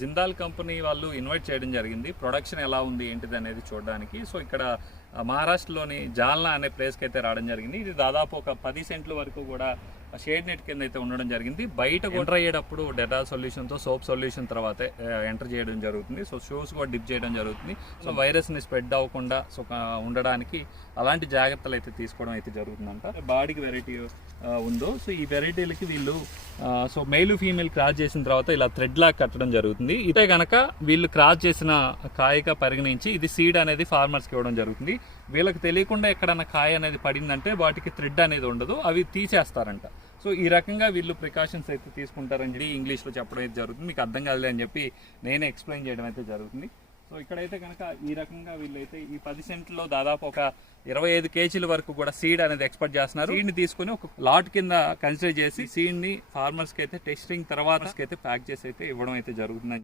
Jindal company వాళ్ళు invite చేయడం జరిగింది. ప్రొడక్షన్ ఎలా ఉంది ఏంటిది అనేది చూడడానికి. సో ఇక్కడ మహారాష్ట్రలోని జాల్నా అనే ప్లేస్కి అయితే రావడం జరిగింది. ఇది దాదాపు ఒక 10 సెంట్ల వరకు కూడా షేడ్ నెట్ కింద అయితే ఉండడం జరిగింది. బయట ఎంటర్ అయ్యేటప్పుడు డెటాల్ సొల్యూషన్తో సోప్ సొల్యూషన్ తర్వాత ఎంటర్ చేయడం జరుగుతుంది. సో షూస్ కూడా డిప్ చేయడం జరుగుతుంది. సో వైరస్ని స్ప్రెడ్ అవ్వకుండా సో ఉండడానికి అలాంటి జాగ్రత్తలు అయితే తీసుకోవడం అయితే జరుగుతుందంట. బాడీకి వెరైటీ ఉందో సో ఈ వెరైటీలకి వీళ్ళు సో మెయిల్ ఫీమేల్ క్రాస్ చేసిన తర్వాత ఇలా థ్రెడ్ లాగా కట్టడం జరుగుతుంది. ఇదే కనుక వీళ్ళు క్రాస్ చేసిన కాయగా పరిగణించి ఇది సీడ్ అనేది ఫార్మర్స్కి ఇవ్వడం జరుగుతుంది. వీళ్ళకి తెలియకుండా ఎక్కడన్నా కాయ అనేది పడిందంటే వాటికి థ్రెడ్ అనేది ఉండదు, అవి తీసేస్తారంట. సో ఈ రకంగా వీళ్ళు ప్రికాషన్స్ అయితే తీసుకుంటారని చెప్పి ఇంగ్లీష్లో చెప్పడం అయితే జరుగుతుంది. మీకు అర్థం కాదు అని చెప్పి నేనే ఎక్స్ప్లెయిన్ చేయడం అయితే జరుగుతుంది. సో ఇక్కడైతే కనుక ఈ రకంగా వీళ్ళైతే ఈ 10 సెంట్లో దాదాపు ఒక 25 కేజీల వరకు కూడా సీడ్ అనేది ఎక్స్పెక్ట్ చేస్తున్నారు. సీడ్ని తీసుకుని ఒక లాట్ కింద కన్సిడర్ చేసి సీడ్ని ఫార్మర్స్కి అయితే టెస్టింగ్ తర్వాత అయితే ప్యాక్ చేసి అయితే ఇవ్వడం అయితే జరుగుతుంది.